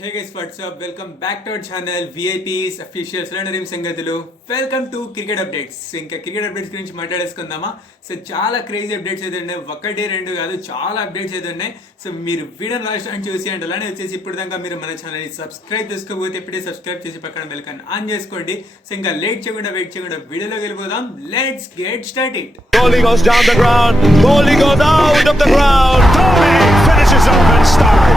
Hey guys, what's up? Welcome back to our channel VIPs Officials Learning సంగతులు. Welcome to cricket updates. ఇంకా cricket updates గురించి మాట్లాడేసుకుందామా. So చాలా crazy updates అయితే ఉన్నాయి, ఒకటి రెండు కాదు, చాలా అప్డేట్స్ అయితే ఉన్నాయి. సో మీరు వీడియో లాస్ట్ అని చూసి అండ్ అలానే వచ్చేసి ఇప్పుడు దాకా మీరు మన ఛానల్ని సబ్స్క్రైబ్ చేసుకోకపోతే ఇప్పుడే సబ్స్క్రైబ్ చేసి పక్కన బెల్ ఐకాన్ ఆన్ చేసుకోండి. సో ఇంకా లేట్ చేయకుండా వెయిట్ చేయకుండా వీడియోలోకి వెళ్ళిపోదాం. Let's get start it. Goalie goes down the ground. Goalie goes out of the ground. Goalie finishes off in style.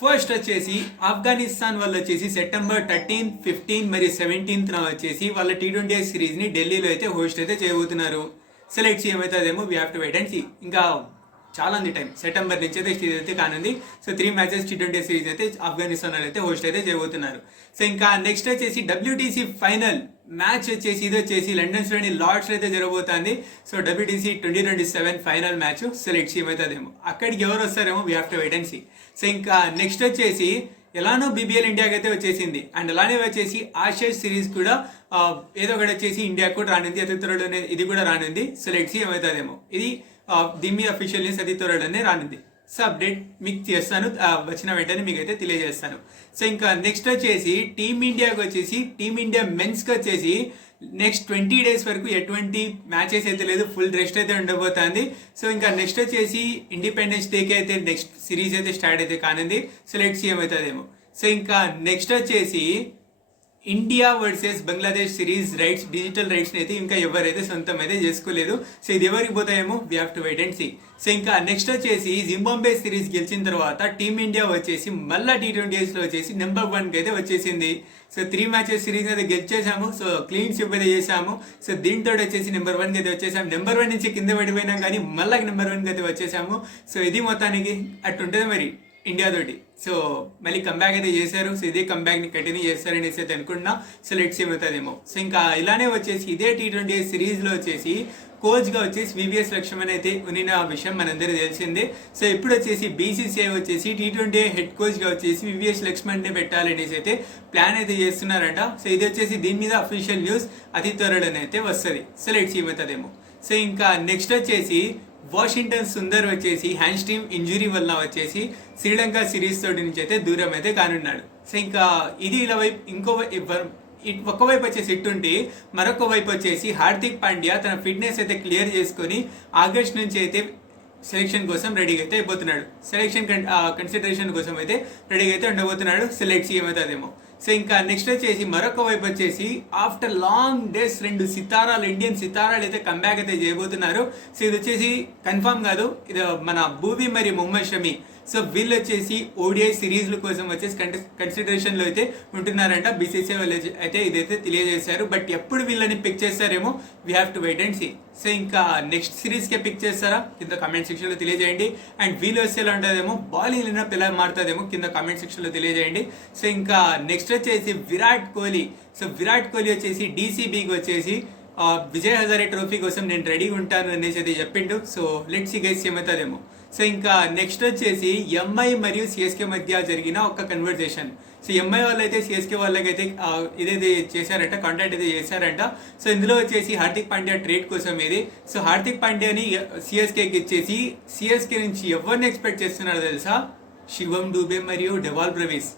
First వచ్చేసి ఆఫ్ఘనిస్తాన్ వాళ్ళు వచ్చేసి సెప్టెంబర్ 13, 15 మరియు 17 వచ్చేసి వాళ్ళ T20 సిరీస్ ని ఢిల్లీలో అయితే హోస్ట్ అయితే చేయబోతున్నారు. సెలెక్ట్ ఏమవుతుందేమో we have to wait and see. ఇంకా చాలా ఉంది టైం, సెప్టెంబర్ నుంచి అయితే సిరీస్ అయితే కానుంది. సో 3 మ్యాచెస్ T20 సిరీస్ అయితే ఆఫ్ఘనిస్తాన్ అయితే హోస్ట్ అయితే చేయబోతున్నారు. సో ఇంకా నెక్స్ట్ వచ్చేసి WTC ఫైనల్ మ్యాచ్ వచ్చేసి ఇది వచ్చేసి లండన్స్ లోని లార్డ్స్ అయితే జరగబోతుంది. So WTC 2027 final match select ఏమవుతుందేమో, అక్కడికి ఎవరు వస్తారేమో we have to wait and see. So ఇంకా నెక్స్ట్ వచ్చేసి ఎలానో BBL ఇండియాకి అయితే వచ్చేసింది అండ్ అలానే వచ్చేసి ఆషియస్ సిరీస్ కూడా ఏదో ఒకటి వచ్చేసి ఇండియాకు కూడా రానుంది, అతి త్వరలోనే ఇది కూడా రానుంది. సెలెక్ట్ ఏమవుతుందేమో, ఇది దీని మీద అఫీషియల్ న్యూస్ అతి త్వరలోనే రానుంది. సో అప్డేట్ మీకు చేస్తాను, వచ్చిన వెంటనే మీకు అయితే తెలియజేస్తాను. సో ఇంకా నెక్స్ట్ వచ్చేసి టీమిండియాకి వచ్చేసి టీమిండియా మెన్స్కి వచ్చేసి నెక్స్ట్ 20 days వరకు ఎటువంటి మ్యాచెస్ అయితే లేదు, ఫుల్ రెస్ట్ అయితే ఉండబోతుంది. సో ఇంకా నెక్స్ట్ వచ్చేసి ఇండిపెండెన్స్ డేకి అయితే నెక్స్ట్ సిరీస్ అయితే స్టార్ట్ అయితే కానుంది. సో లెట్స్ సీ ఏమవుతుందేమో. సో ఇంకా నెక్స్ట్ వచ్చేసి India versus Bangladesh series rights, digital rights అయితే ఇంకా ఎవరైతే సొంతం అయితే చేసుకోలేదు. సో ఇది ఎవరికి పోతాయేమో we have to wait and see. So ఇంకా నెక్స్ట్ వచ్చేసి జింబాబ్వే సిరీస్ గెలిచిన తర్వాత టీమిండియా వచ్చేసి మళ్ళీ T20s లో వచ్చేసి నెంబర్ 1కి అయితే వచ్చేసింది. సో 3 మ్యాచెస్ సిరీస్ అయితే గెలిచేసాము. సో క్లీన్ స్వీప్ అయితే చేసాము. సో దీంతో వచ్చేసి నెంబర్ 1కి అయితే వచ్చేసాము. నెంబర్ 1 నుంచి కింద పడిపోయినాం కానీ మళ్ళీ నెంబర్ 1కి అయితే వచ్చేసాము. సో ఇది మొత్తానికి అట్టుంటుంది మరి ఇండియా తోటి. సో మళ్ళీ కంబ్యాక్ అయితే చేశారు. సో ఇదే కంబ్యాక్ని కంటిన్యూ చేస్తారని అయితే అనుకుంటున్నా. సో లెట్స్ ఏమవుతుందేమో. సో ఇంకా ఇలానే వచ్చేసి ఇదే T20 సిరీస్లో వచ్చేసి కోచ్గా వచ్చేసి VVS లక్ష్మణ్ అయితే ఉన్న విషయం మనందరికీ తెలిసిందే. సో ఇప్పుడు వచ్చేసి BCCI వచ్చేసి T20 హెడ్ కోచ్గా వచ్చేసి VVS లక్ష్మణ్ని పెట్టాలనేసి అయితే ప్లాన్ అయితే చేస్తున్నారంట. సో ఇది వచ్చేసి దీని మీద అఫీషియల్ న్యూస్ అతి త్వరలోనే అయితే వస్తుంది. సో లెట్స్ ఏమవుతుందేమో. సో ఇంకా నెక్స్ట్ వచ్చేసి వాషింగ్టన్ సుందర్ వచ్చేసి హ్యాండ్స్ట్రీమ్ ఇంజురీ వల్ల వచ్చేసి శ్రీలంక సిరీస్ తోటి నుంచి అయితే దూరం అయితే కానున్నాడు. సో ఇంకా ఇది ఇలా వైపు ఒకవైపు వచ్చేసి ఇట్టుంటే మరొక వైపు వచ్చేసి హార్దిక్ పాండ్యా తన ఫిట్నెస్ అయితే క్లియర్ చేసుకొని ఆగస్ట్ నుంచి అయితే సెలెక్షన్ కోసం రెడీగా అయితే అయిపోతున్నాడు. సెలెక్షన్ కన్సిడరేషన్ కోసం అయితే రెడీగా అయితే ఉండబోతున్నాడు. సెలెక్ట్ ఏమవుతుందేమో. సో ఇంకా నెక్స్ట్ వచ్చేసి మరొక వైపు వచ్చేసి ఆఫ్టర్ లాంగ్ డేస్ 2 సితారాలు, ఇండియన్ సితారాలు అయితే కంబ్యాక్ అయితే చేయబోతున్నారు. సో ఇది వచ్చేసి కన్ఫర్మ్ కాదు, ఇది మన భూవి మరియు మొహమ్మద్ షమి. సో వీళ్ళు వచ్చేసి ODI సిరీస్ల కోసం వచ్చేసి కన్సిడరేషన్లో అయితే ఉంటున్నారంట. BCCI వాళ్ళు అయితే ఇదైతే తెలియజేశారు. బట్ ఎప్పుడు వీళ్ళని పిక్ చేస్తారేమో we have to wait and see. So ఇంకా నెక్స్ట్ సిరీస్కే పిక్ చేస్తారా కింద కామెంట్ సెక్షన్లో తెలియజేయండి. అండ్ వీళ్ళు వస్తే ఎలా ఉంటుందేమో, బౌలింగ్ అయినా పిల్లలు మారుతుందేమో కింద కామెంట్ సెక్షన్లో తెలియజేయండి. సో ఇంకా నెక్స్ట్ వచ్చేసి విరాట్ కోహ్లీ. సో విరాట్ కోహ్లీ వచ్చేసి DCBకి వచ్చేసి విజయ్ హజారే ట్రోఫీ కోసం నేను రెడీగా ఉంటాను అనేసి అయితే చెప్పిండు. సో లెట్స్ సీ గైస్ ఏమవుతుందేమో. సో ఇంకా నెక్స్ట్ వచ్చేసి MI మరియు CSK మధ్య జరిగిన ఒక కన్వర్జేషన్. సో MI వాళ్ళు అయితే CSK వాళ్ళకైతే ఇదైతే చేశారంట, కాంటాక్ట్ అయితే చేశారంట. సో ఇందులో వచ్చేసి హార్దిక్ పాండ్యా ట్రేడ్ కోసం ఇది. సో హార్దిక్ పాండ్యాని CSKకి ఇచ్చేసి CSK నుంచి ఎవరిని ఎక్స్పెక్ట్ చేస్తున్నారో తెలుసా, శివం డూబే మరియు డెవాల్ బ్రెవిస్.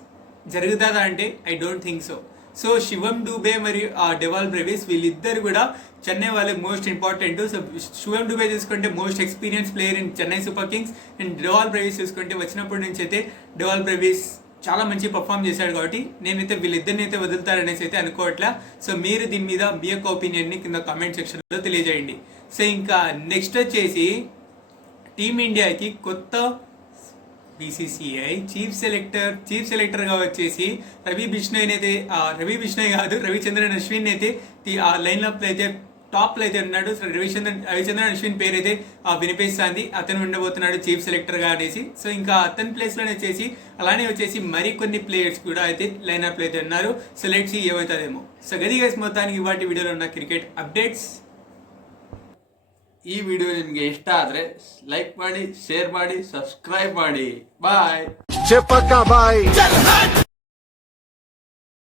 జరుగుతుందా అంటే I don't think so. So Shivam Dube మరియు డెవాల్ బ్రెవిస్ వీళ్ళిద్దరు కూడా చెన్నై వాళ్ళకి most important. So Shivam Dube చూసుకుంటే most experience player in Chennai super kings. And Dewald Brevis చూసుకుంటే వచ్చినప్పటి నుంచి అయితే డెవాల్ బ్రెవిస్ చాలా మంచి పర్ఫామ్ చేశాడు. కాబట్టి నేనైతే వీళ్ళిద్దరిని అయితే వదులుతారనేసి అయితే అనుకోవట్లా. సో మీరు దీని మీద మీ యొక్క ఒపీనియన్ని కింద కామెంట్ సెక్షన్లో తెలియజేయండి. సో ఇంకా నెక్స్ట్ వచ్చేసి టీమిండియాకి కొత్త BCCI చీఫ్ సెలెక్టర్గా వచ్చేసి రవి బిష్ణోయ్ కాదు, రవిచంద్రన్ అశ్విన్ అయితే లైన్అప్లో అయితే టాప్లో అయితే ఉన్నాడు. రవిచంద్రన్ అశ్విన్ పేరు అయితే వినిపిస్తుంది. అతను ఉండబోతున్నాడు చీఫ్ సెలెక్టర్గా అనేసి. సో ఇంకా అతని ప్లేస్లోనే వచ్చేసి అలానే వచ్చేసి మరికొన్ని ప్లేయర్స్ కూడా అయితే లైన్అప్లో అయితే ఉన్నారు. సో లెట్స్ సీ ఏమవుతుందేమో. సో గది గైస్ మొత్తానికి వాటి వీడియోలో ఉన్న క్రికెట్ అప్డేట్స్. ಈ ವಿಡಿಯೋ ನಿಮಗೆ ಇಷ್ಟ ಆದರೆ ಲೈಕ್ ಮಾಡಿ, ಶೇರ್ ಮಾಡಿ, ಸಬ್ಸ್ಕ್ರೈಬ್ ಮಾಡಿ. ಬಾಯ್. Chepaka bye.